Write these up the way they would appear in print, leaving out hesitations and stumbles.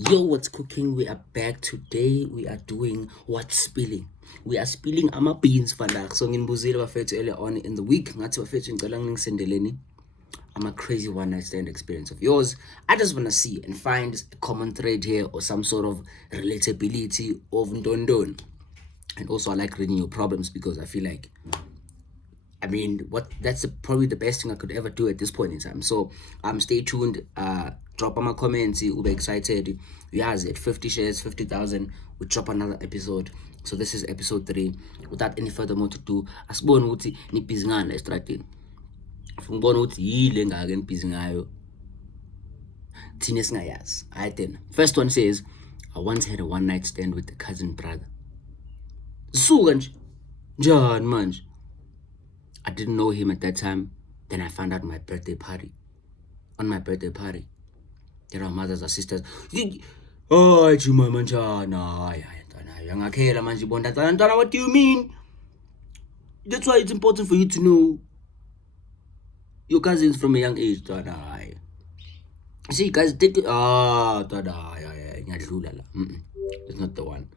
Yo, what's cooking? We are back today. We are doing what's spilling. We are spilling ama beans vandaag. So nginibuzile bafethu earlier on in the week. Ngathi bafethu ngicela ngingisendeleni ama crazy one night stand experience of yours. I just wanna see and find a common thread here or some sort of relatability of ndondon. And also I like reading your problems because I feel like that's probably the best thing I could ever do at this point in time. So stay tuned. Drop on my comments. You'll be excited. Yes, at 50 shares, 50,000, we drop another episode. So this is episode 3. Without any further more to do, asibone ukuthi nibhizi ngani la estradini. Ngibona ukuthi yile ngake nibhizi ngayo. Thina singayazi. Alright then. First one says, I once had a one night stand with a cousin brother. Suka nje. Njani manje? I didn't know him at that time. Then I found out on my birthday party. There are mothers or sisters. Oh, Juma Manjana. Yangakhela manje bonda. What do you mean? That's why it's important for you to know your cousins from a young age. See, guys, take it. It's not the one.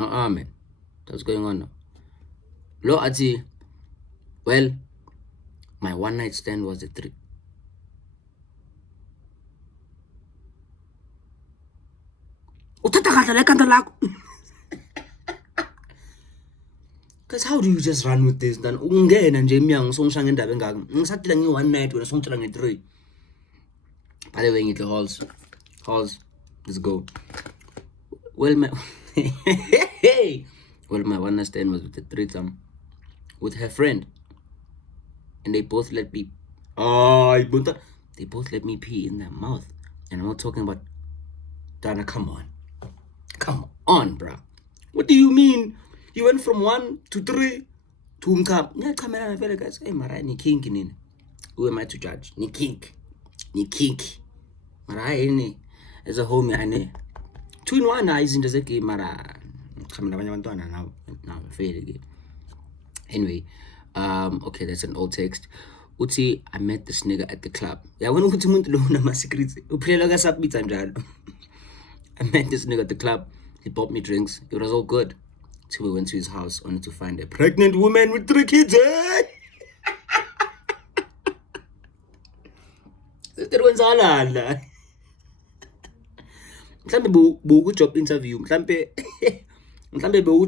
Man. What's going on now? Lo ati, well, my one night stand was a 3. Because how do you just run with this? Then ungena nje emnyango songisha ngendaba engaka. Ngisatila ngi one night wena songitshela nge 3. By the way, ngithi halls, let's go. Well, my my one night stand was with the 3 with her friend. And they both let me pee in their mouth. And I'm not talking about Dana, come on, bro. What do you mean? You went from 1 to 3 to umkap. Yeah, come on, guys. Hey, Mara, ni kink nini? Who am I to judge? Ni kink. Mara, any as a homie, I know. 2 in 1 is in the zeki, Mara. Now, fail again. Anyway, okay, that's an old text. Uti, I met this nigga at the club. Yeah, when uthi umuntu lo unama secrets. Uphelela ka submit njalo. I met this nigga at the club. He bought me drinks. It was all good. Till we went to his house only to find a pregnant woman with 3 kids. Sisterwenzalala. Mhlambe boku job interview. Mhlambe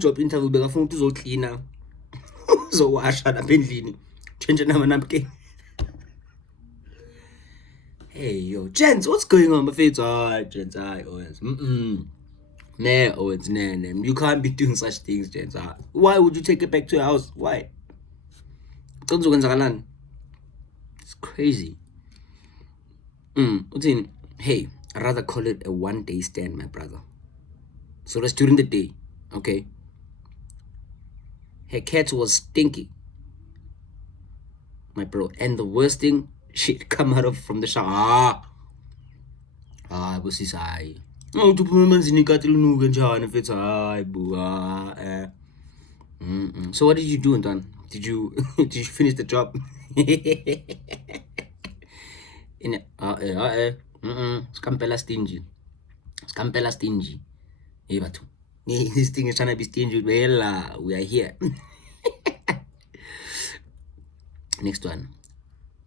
job interview bekafuna ukuthi uzocleaner. Uzowasha lapha endlini. Change nama napkin. Hey, yo, gents, what's going on? Gents, O.N.S. Nah, O.N.S, nah. You can't be doing such things, gents. Why would you take it back to your house? Why? It's crazy. Hey, I'd rather call it a one-day stand, my brother. So that's during the day, okay? Her cat was stinky, my bro. And the worst thing, she'd come out from the shower. Busisai. Oh, to So what did you do, Anton? Did you finish the job? Scampella stingy. Hey, but this thing is trying to be stingy. Well, we are here. Next one.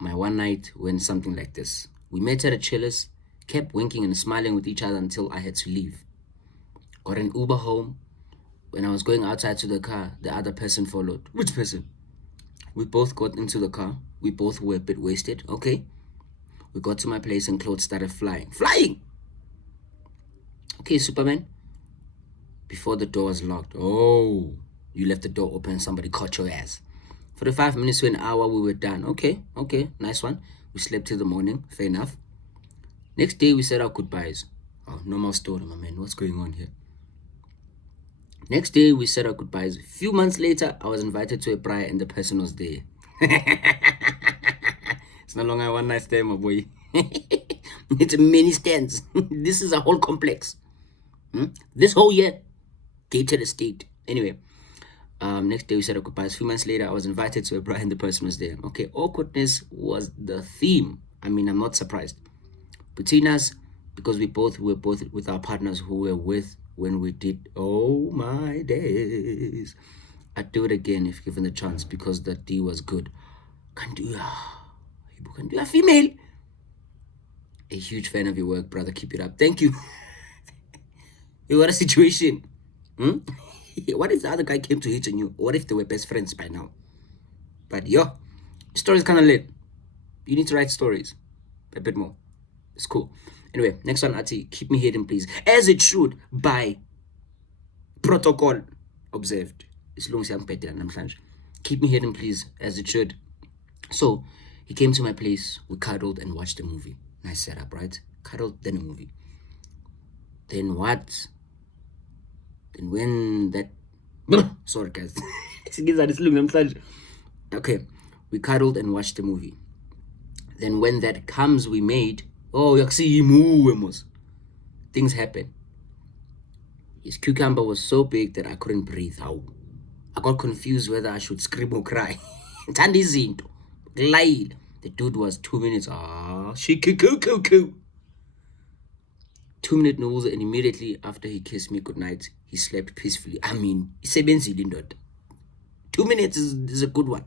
My one night went something like this. We met at a Chili's, kept winking and smiling with each other until I had to leave. Got an Uber home. When I was going outside to the car, the other person followed. Which person? We both got into the car. We both were a bit wasted. Okay. We got to my place and clothes started flying. Okay, Superman. Before the door was locked. Oh, you left the door open and somebody caught your ass. 45 minutes to an hour, we were done. Okay, nice one. We slept till the morning. Fair enough. Next day, we said our goodbyes. Oh, normal story, my man. What's going on here? Next day, we said our goodbyes. A few months later, I was invited to a prayer and the person was there. It's no longer a one night stand, my boy. It's many stands. This is a whole complex. This whole year, gated estate. Anyway, next day we said our goodbyes. A few months later, I was invited to a bride and the person was there. Okay, awkwardness was the theme. I mean, I'm not surprised. between us, because we were both with our partners who were with when we did. Oh my days! I'd do it again if given the chance because that D was good. Can do ya. Can do a female. A huge fan of your work, brother. Keep it up. Thank you. You what a situation. Hmm? What if the other guy came to hit on you? What if they were best friends by now? But yo, story's kind of lit. You need to write stories a bit more. It's cool. Anyway, next one, Ati. Keep me hidden, please. As it should, by protocol observed. Keep me hidden, please, as it should. So, he came to my place. We cuddled and watched a movie. Nice setup, right? Cuddled, then a movie. Then what? Then when that... Sorry, guys. Okay, we cuddled and watched the movie. Then when that comes, we made... Oh, things happen. His cucumber was so big that I couldn't breathe. I got confused whether I should scream or cry. The dude was 2 minutes. 2-minute nose, and immediately after he kissed me goodnight, he slept peacefully. I mean, 2 minutes is a good one.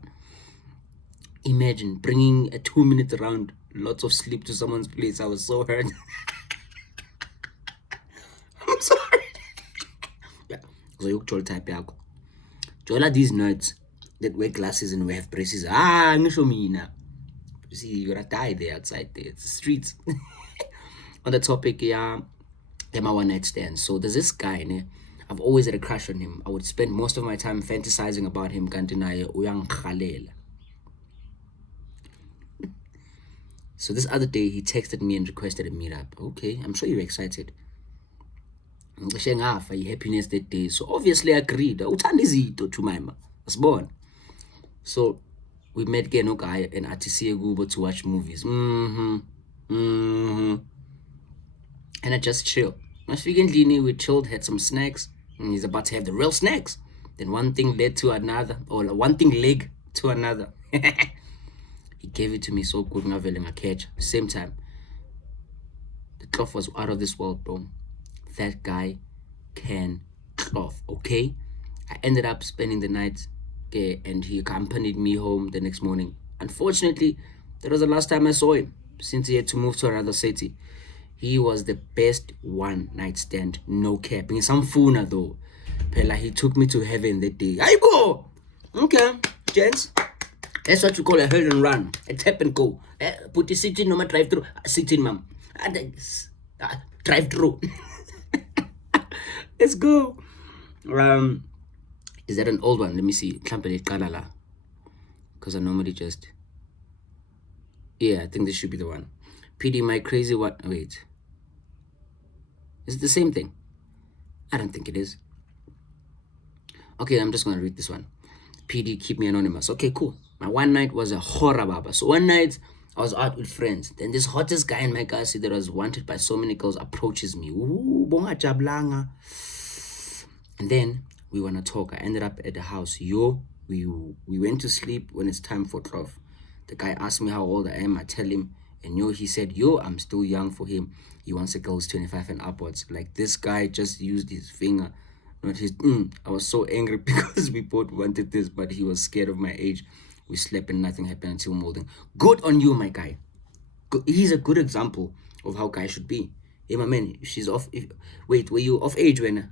Imagine bringing a 2-minute round, lots of sleep to someone's place. I was so hurt. I'm sorry. Yeah, so you type yakho. Jola these nerds that wear glasses and wear braces. Ngisho mina. You see, you're gonna die there outside there. It's the streets. On the topic, yeah, my one-night stands. So there's this guy, ne? I've always had a crush on him. I would spend most of my time fantasizing about him. Kanti naye uyangikhalela. So this other day, he texted me and requested a meetup. Okay, I'm sure you're excited. Happiness that day. So obviously I agreed. So we met Geno guy and Atisia Gubo to watch movies. And I just chill. We chilled, had some snacks, and he's about to have the real snacks. Then one thing led to another, or one thing leg to another. He gave it to me so good, ngaveling a catch. Same time, the cloth was out of this world, bro. That guy can cloth, okay? I ended up spending the night, okay, and he accompanied me home the next morning. Unfortunately, that was the last time I saw him, since he had to move to another city. He was the best one-night stand, no cap. In some funa though. Pella, he took me to heaven that day. Aibo! Okay, gents. That's what you call a hurl and run. A tap and go. Put the sit in, no drive through. Sit in, ma'am. Drive through. Let's go. Is that an old one? Let me see. Because I normally just... Yeah, I think this should be the one. PD, my crazy one... Wait. Is it the same thing? I don't think it is. Okay, I'm just going to read this one. PD, keep me anonymous. Okay, cool. My one night was a horror, baba. So one night, I was out with friends. Then this hottest guy in my galaxy that was wanted by so many girls approaches me. Ooh, bonga jablanga. And then we want to talk. I ended up at the house. We went to sleep when it's time for cloth. The guy asked me how old I am. I tell him. And he said, I'm still young for him. He wants a girl's 25 and upwards. Like, this guy just used his finger, not his... I was so angry because we both wanted this, but he was scared of my age. We slept and nothing happened until molding. Good on you, my guy. He's a good example of how guys should be. Hey, my man, she's off... Wait, were you off age when...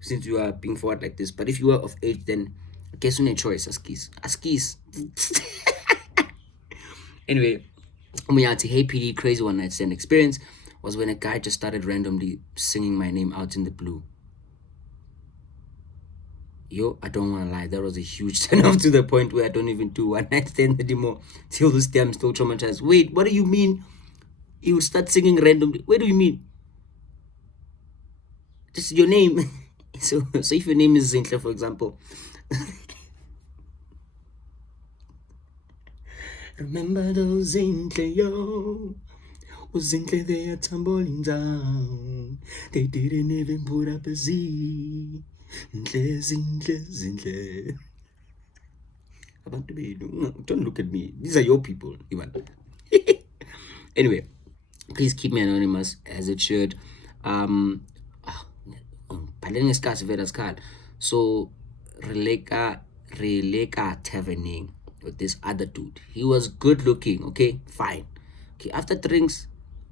Since you are being forward like this. But if you were of age, then... Guess you need a choice. Askis. Anyway... Hey PD, crazy one night stand experience was when a guy just started randomly singing my name out in the blue. I don't want to lie, that was a huge turn off to the point where I don't even do one night stand anymore. Till this day, I'm still traumatized. Wait, what do you mean? He would start singing randomly. What do you mean? Just your name. So if your name is Zintle, for example. Remember those Zintle, yo. Was Zintle there tumbling down? They didn't even put up a Z. Zintle. Don't look at me. These are your people, Ivan. Anyway, Please keep me anonymous, as it should. Um, ah, Baleng isikhathi vele asikhala. So releka taverning with this other dude. He was good looking, okay? Fine. Okay, after drinks,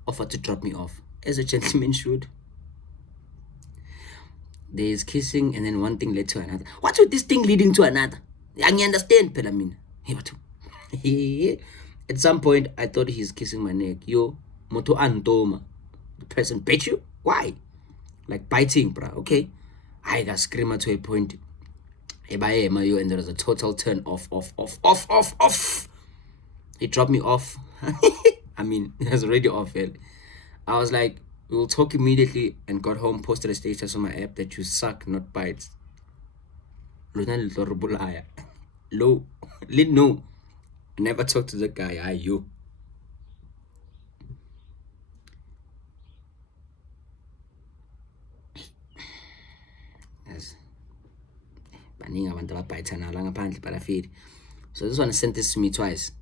offered to drop me off, as a gentleman should. There is kissing, and then one thing led to another. What's with this thing leading to another? I understand, Pelamina. At some point, I thought he's kissing my neck. Yo, moto antoma. The person bit you? Why? Like biting, bruh, okay? I got screamer to a point. And there was a total turn off. He dropped me off. I mean, it was already off. I was like, we will talk immediately, and got home, posted a status on my app that you suck, not bites. Luna little bulaya. Low. No. Never talk to the guy. You. Yes. Baninga abantu ababhayithana la ngaphandle barafidi. So this one sent this to me twice.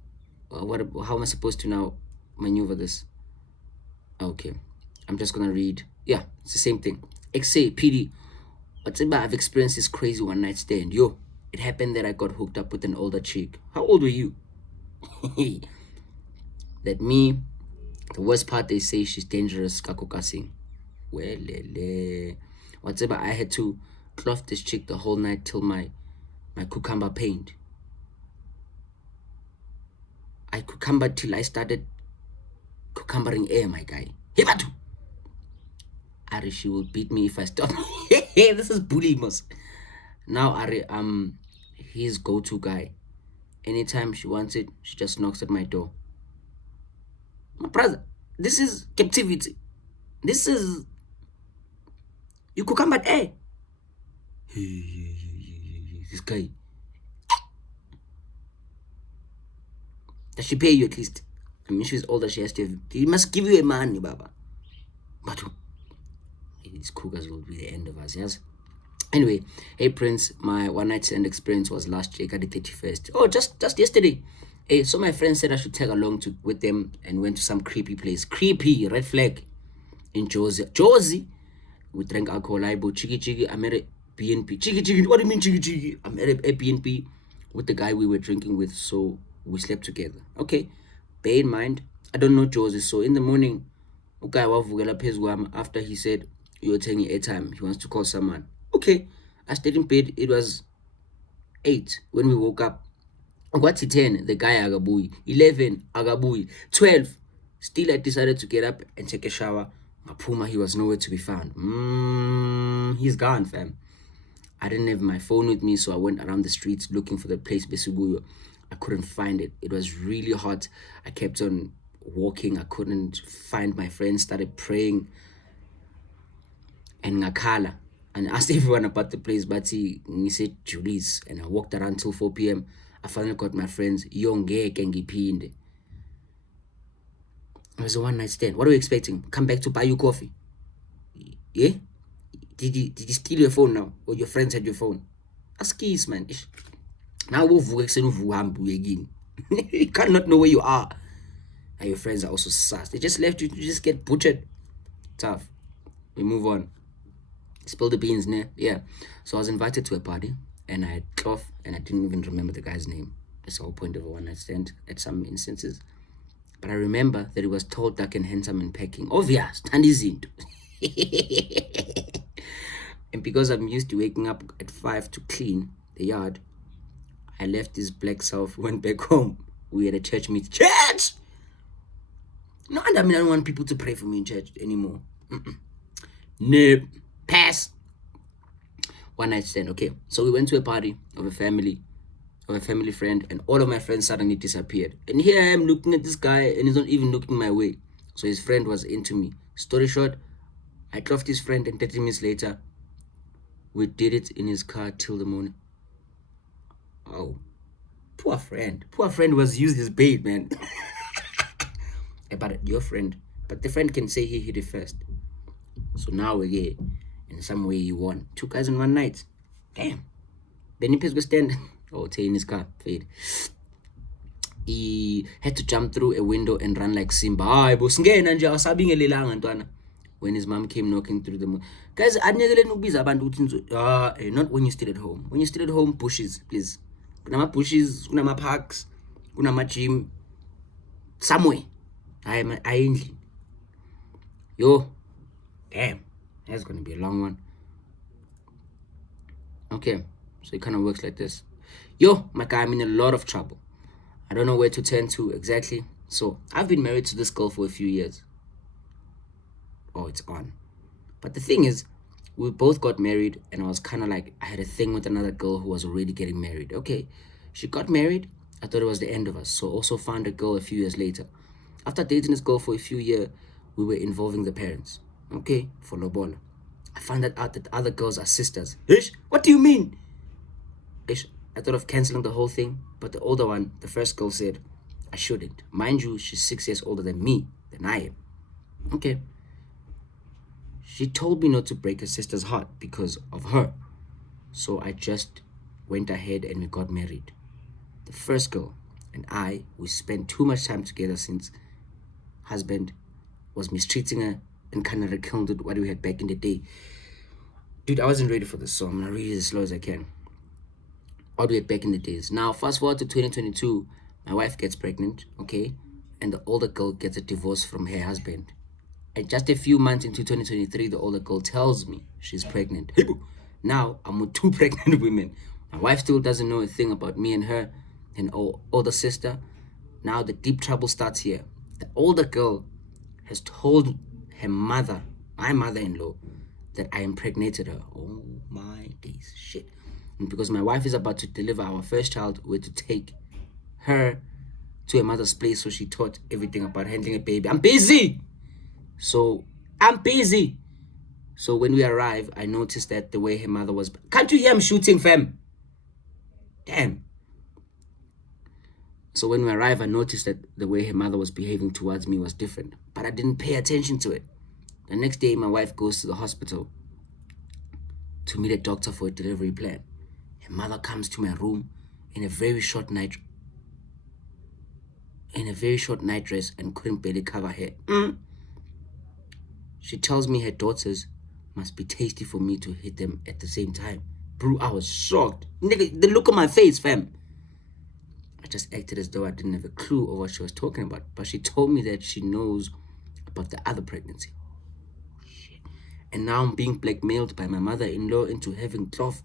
How am I supposed to now maneuver this? Okay. I'm just gonna read. Yeah, it's the same thing. XA PD. What's about? I've experienced this crazy one night stand. Yo, it happened that I got hooked up with an older chick. How old were you? That me. The worst part, they say she's dangerous. Kakokasing. Well, whatever. I had to cloth this chick the whole night till my cucumber pained. I cucumbered till I started cucumbering air, my guy. Hebatu. Ari, she will beat me if I stop. This is bullying us. Now Ari, his go-to guy. Anytime she wants it, she just knocks at my door. My brother, this is captivity. This is you cucumbered air. This guy. Does she pay you at least? I mean, she's older. She has to. He must give you a money, Baba. But these cougars will be the end of us, yes? Anyway, hey Prince, my one night stand experience was last year, the 31st. Oh, just yesterday. Hey, so my friend said I should tag along with them, and went to some creepy place. Creepy, red flag in Josie. We drank alcohol. I bought chiki. I met a BNP. Chiki. What do you mean chiki? I met a BNP with the guy we were drinking with, so we slept together. Okay, bear in mind, I don't know Josie, so in the morning, okay, after he said you're taking airtime, he wants to call someone. Okay, I stayed in bed. It was 8 when we woke up. What's 10? The guy agabui. 11 agabui. 12. Still, I decided to get up and take a shower. Mapuma, he was nowhere to be found. He's gone, fam. I didn't have my phone with me, so I went around the streets looking for the place, Besubuyo. I couldn't find it. It was really hot. I kept on walking. I couldn't find my friends. Started praying and ngakhala, and asked everyone about the place. But he said Julie's, and I walked around till 4 p.m. I finally got my friends. Yongeke ngiphinde. It was a one night stand. What are we expecting? Come back to buy you coffee? Yeah? Did you steal your phone now? Or your friends had your phone? Ask keys, man. Now you cannot know where you are. And your friends are also sus. They just left you to just get butchered. Tough. We move on. Spill the beans, ne? Yeah. So I was invited to a party, and I had cloth, and I didn't even remember the guy's name. That's the whole point of a one night stand at some instances. But I remember that he was tall, dark, and handsome and packing. Obvious, Tandizinto. And because I'm used to waking up at 5 to clean the yard, I left this black self, went back home. We had a church meet. Church! No, I mean, I don't want people to pray for me in church anymore. Nope. Pass. One night stand. Okay, so we went to a party of a family friend, and all of my friends suddenly disappeared. And here I am looking at this guy, and he's not even looking my way. So his friend was into me. Story short, I dropped his friend, and 30 minutes later, we did it in his car till the morning. Oh, poor friend. Poor friend was used as bait, man. But your friend, but the friend can say he hit it first. So now we're in some way you won. 2 guys in one night. Damn. Benny Piz go stand. Oh, stay in his car. Fade. he had to jump through a window and run like Simba. Hayi bo singena nje asabingelelanga ntwana. When his mom came knocking through the guys, anikeleni ukubiza abantu ukuthi not when you still at home. When you still at home, bushes, please. Kunama bushes, kunama parks, kunama gym, somewhere. I endli. Yo, damn, that's gonna be a long one. Okay, so it kind of works like this. Yo, my guy, I'm in a lot of trouble. I don't know where to turn to exactly. So I've been married to this girl for a few years. Oh, it's on. But the thing is, we both got married, and I was kind of like, I had a thing with another girl who was already getting married. Okay, she got married. I thought it was the end of us. So also found a girl a few years later. After dating this girl for a few years, we were involving the parents. Okay, for lobola. I found out that other girls are sisters. Ish, what do you mean? Ish, I thought of canceling the whole thing, but the older one, the first girl, said I shouldn't. Mind you, she's 6 years older than me, than I am. Okay. She told me not to break her sister's heart because of her. So I just went ahead and we got married. The first girl and I, we spent too much time together since husband was mistreating her and kind of rekindled what we had back in the day. Dude, I wasn't ready for this, so I'm gonna read it as slow as I can. What we had back in the days. Now, fast forward to 2022, my wife gets pregnant, okay? And the older girl gets a divorce from her husband. And just a few months into 2023, the older girl tells me she's pregnant. Now, I'm with 2 pregnant women. My wife still doesn't know a thing about me and her and older sister. Now, the deep trouble starts here. The older girl has told her mother, my mother-in-law, that I impregnated her. Oh my days, shit. And because my wife is about to deliver our first child, we're to take her to a mother's place so she taught everything about handling a baby. I'm busy! So when we arrive, I noticed that the way her mother was... Can't you hear him shooting, fam? Damn. So when we arrive, I noticed that the way her mother was behaving towards me was different. But I didn't pay attention to it. The next day, my wife goes to the hospital to meet a doctor for a delivery plan. Her mother comes to my room in a very short night dress and couldn't barely cover her. She tells me her daughters must be tasty for me to hit them at the same time. Bro, I was shocked. Nigga, the look on my face, fam. I just acted as though I didn't have a clue of what she was talking about. But she told me that she knows about the other pregnancy. Shit. And now I'm being blackmailed by my mother-in-law into having cloth.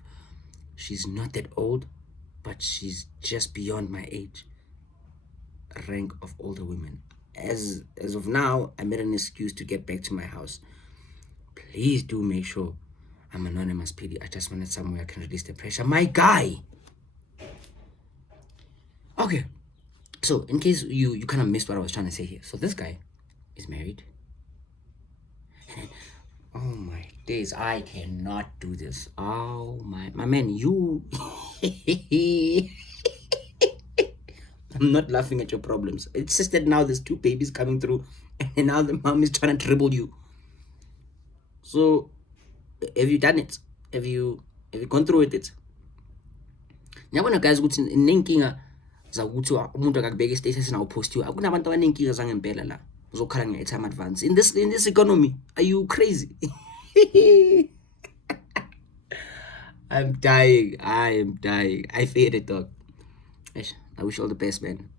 She's not that old, but she's just beyond my age rank of older women. As of now, I made an excuse to get back to my house. Please do make sure I'm anonymous, PD. I just wanted somewhere I can release the pressure. My guy! Okay. So, in case you kind of missed what I was trying to say here. So, this guy is married. Oh my days, I cannot do this. Oh my man, you... I'm not laughing at your problems. It's just that now there's 2 babies coming through and now the mom is trying to dribble you. So, have you done it? Have you gone through with it? Nyabona guys ukuthi inenkinga zakuthi umuntu akakubeka istatus na upostiwe. Akunabantu abanenkinga zangempela la. Uzokhala nge-time advance. In this economy, are you crazy? I'm dying. I am dying. I feared it, dog. I wish all the best, man.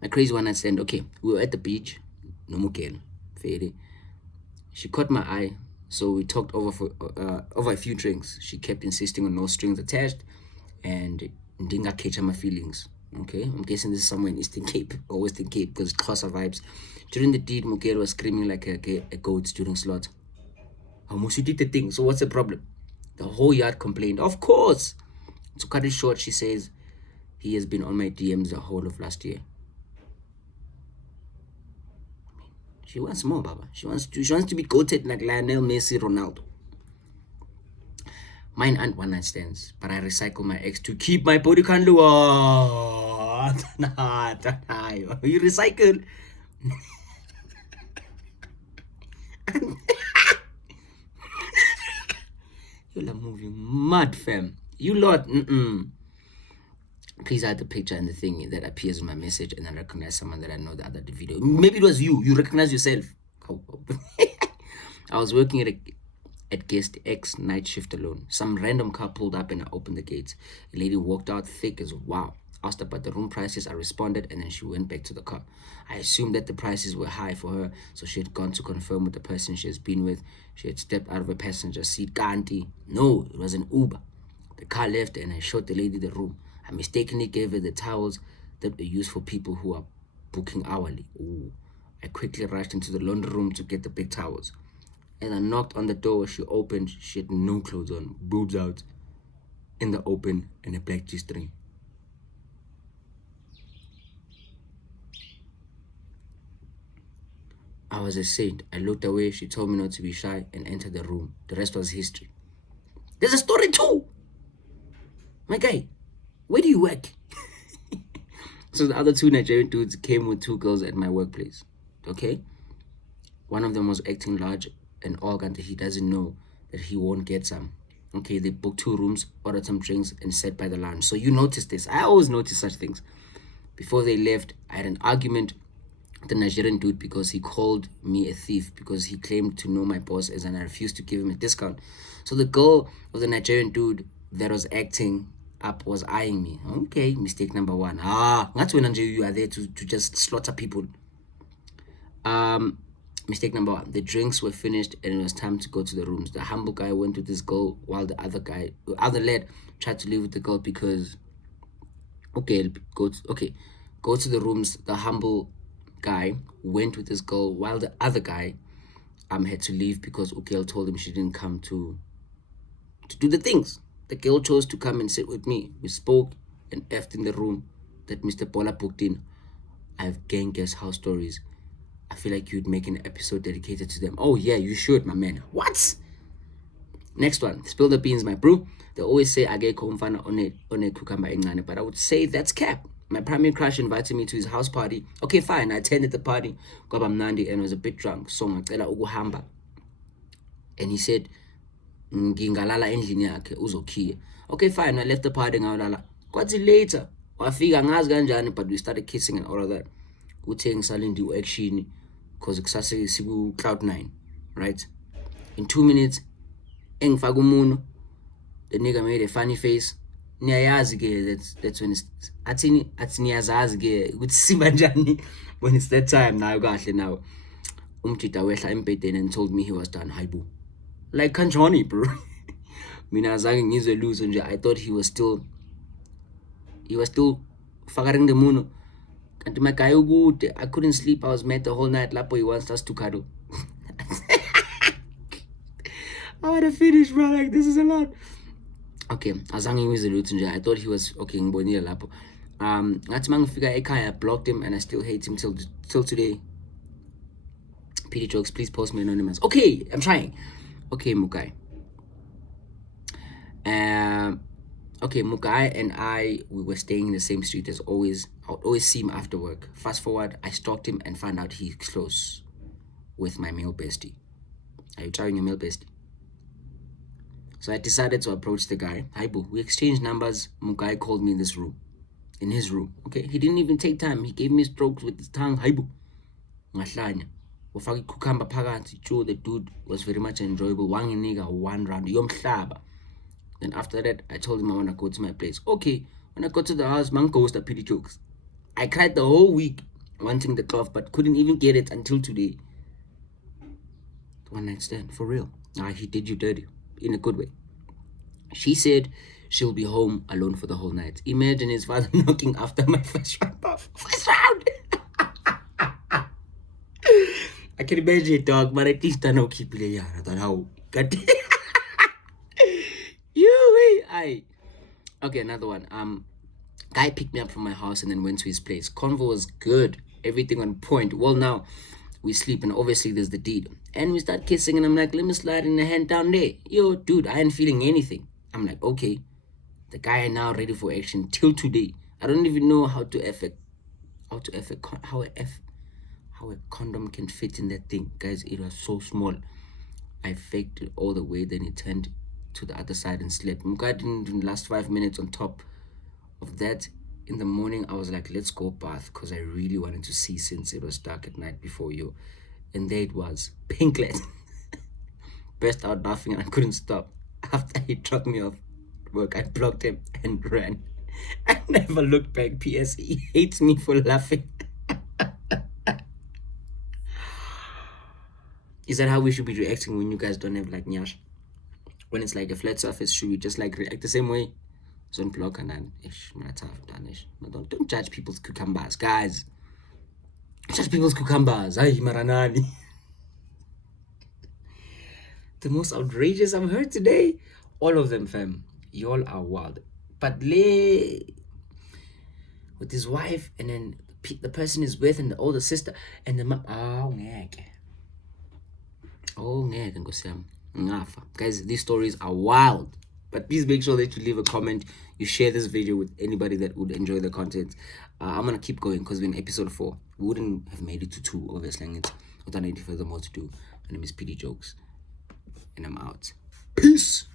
My crazy one night stand. Okay, we were at the beach. No mugel. Fede. She caught my eye, so we talked over a few drinks. She kept insisting on no strings attached, and didn't catch my feelings. Okay, I'm guessing this is somewhere in Eastern Cape or Western Cape because it's Xhosa vibes. During the deed, Mugelo was screaming like a goat during slaughter. Almost you did the thing, so what's the problem? The whole yard complained. Of course. To cut it short, she says he has been on my DMs the whole of last year. She wants more, Baba. She wants to be goated like Lionel Messi, Ronaldo. Mine aren't one night stands, but I recycle my ex to keep my body count low. You recycle. You're moving mad, fam. You lot. Please hide the picture and the thing that appears in my message, and then recognize someone that I know the other video. Maybe it was you. You recognize yourself. I was working at guest X night shift alone. Some random car pulled up and I opened the gates. A lady walked out thick as wow. Asked about the room prices. I responded and then she went back to the car. I assumed that the prices were high for her, so she had gone to confirm with the person she has been with. She had stepped out of a passenger seat. Kanti. No, it was an Uber. The car left and I showed the lady the room. I mistakenly gave her the towels that were used for people who are booking hourly. Ooh. I quickly rushed into the laundry room to get the big towels. As I knocked on the door, she opened. She had no clothes on, boobs out in the open, and a black G-string. I was a saint. I looked away. She told me not to be shy and entered the room. The rest was history. There's a story too! My guy, where do you work? So the other two Nigerian dudes came with two girls at my workplace. Okay? One of them was acting large and arrogant that he doesn't know that he won't get some. Okay, they booked 2 rooms, ordered some drinks, and sat by the lounge. So you noticed this. I always notice such things. Before they left, I had an argument with the Nigerian dude because he called me a thief because he claimed to know my boss and I refused to give him a discount. So the girl of the Nigerian dude that was acting up was eyeing me. Okay, mistake number 1. That's when you are there to just slaughter people. Mistake number 1. The drinks were finished and it was time to go to the rooms. The humble guy went with this girl while the other lad tried to leave with the girl because go to the rooms. The humble guy went with this girl while the other guy had to leave because Ukel told him she didn't come to do the things. The girl chose to come and sit with me. We spoke and effed in the room that Mr. Paula booked in. I have gang guest house stories. I feel like you'd make an episode dedicated to them. Oh yeah, you should, my man. What? Next one. Spill the beans, my bro. They always say I get kumfana on a cucumber ingane, but I would say that's cap. My primary crush invited me to his house party. Okay, fine. I attended the party. Kwaba mnandi and was a bit drunk. So ngacela ukuhamba. And he said, ngingalala endlini yakhe uzokhiya. Okay, fine. I left the party ngawulala. Kwathi later, wafika ngazi kanjani, but we started kissing and all of that. Kuthe ngisalinde u-action because kusase siku cloud 9, right? In 2 minutes, engifaka umuntu, the nigga made a funny face. Niyayazi ke that's when it's athini niyazazi ke ukuthi siba njani when it's that time nayo kahle now. Umjida wehla embedeni and told me he was done. Hayibo. Like kanjani, bro. Mina azange ngizwe lutho nje. I thought he was still fakaring the moon. And my guy good. I couldn't sleep. I was mad the whole night. Lapo he wants us to cuddle. I wanna finish, bro. Like this is a lot. Okay, azange ngizwe lutho nje. I thought he was okay. Ngibonile lapho. Ngathi mangifika ekhaya, I blocked him and I still hate him till today. PD jokes, please post me anonymous. Okay, I'm trying. Okay, Mukai. Okay, Mukai and I, we were staying in the same street as always. I would always see him after work. Fast forward, I stalked him and found out he's close with my male bestie. Are you trying your male bestie? So I decided to approach the guy. Hi, boo. We exchanged numbers. Mukai called me in his room. Okay, he didn't even take time. He gave me strokes with his tongue. Hi, boo. Ngahlanya. Wafaki cucumber phakathi. Joe, the dude was very much enjoyable. Wanginika 1 round. Yomhlaba. Then after that, I told him I want to go to my place. Okay, when I got to the house, man goes to PD jokes. I cried the whole week wanting the cloth, but couldn't even get it until today. 1 night stand, for real. He did you dirty, in a good way. She said she'll be home alone for the whole night. Imagine his father knocking after my first round. First round! I can imagine it, dog, but at least I know keep it. I thought how. God Okay, another one. Guy picked me up from my house and then went to his place. Convo was good, everything on point. Well, now we sleep and obviously there's the deed. And we start kissing and I'm like, let me slide in the hand down there. Yo, dude, I ain't feeling anything. I'm like, okay. The guy now ready for action till today. I don't even know how a condom can fit in that thing. Guys, it was so small. I faked it all the way, then he turned to the other side and slept. Muka didn't last 5 minutes on top of that. in the morning I was like, let's go bath, because I really wanted to see since it was dark at night before you. And there it was, pinklet. Burst out laughing and I couldn't stop. After he dropped me off work, I blocked him and ran. I never looked back. P.S. He hates me for laughing. Is that how we should be reacting when you guys don't have like nyash? When it's like a flat surface, should we just like react the same way? Zone block and then ish, no, don't judge people's cucumbers, guys. Judge people's cucumbers. Ay, maranani. The most outrageous I've heard today. All of them, fam. Y'all are wild. But with his wife, and then the person is with, and the older sister, and the mom. Oh, ngeke. Oh, ngeke, Nkosi yami. Ngafa. Guys, these stories are wild. But please make sure that you leave a comment. You share this video with anybody that would enjoy the content. I'm gonna keep going because we're in episode 4. We wouldn't have made it to 2, obviously. Without any further more to do. My name is PD Jokes, and I'm out. Peace.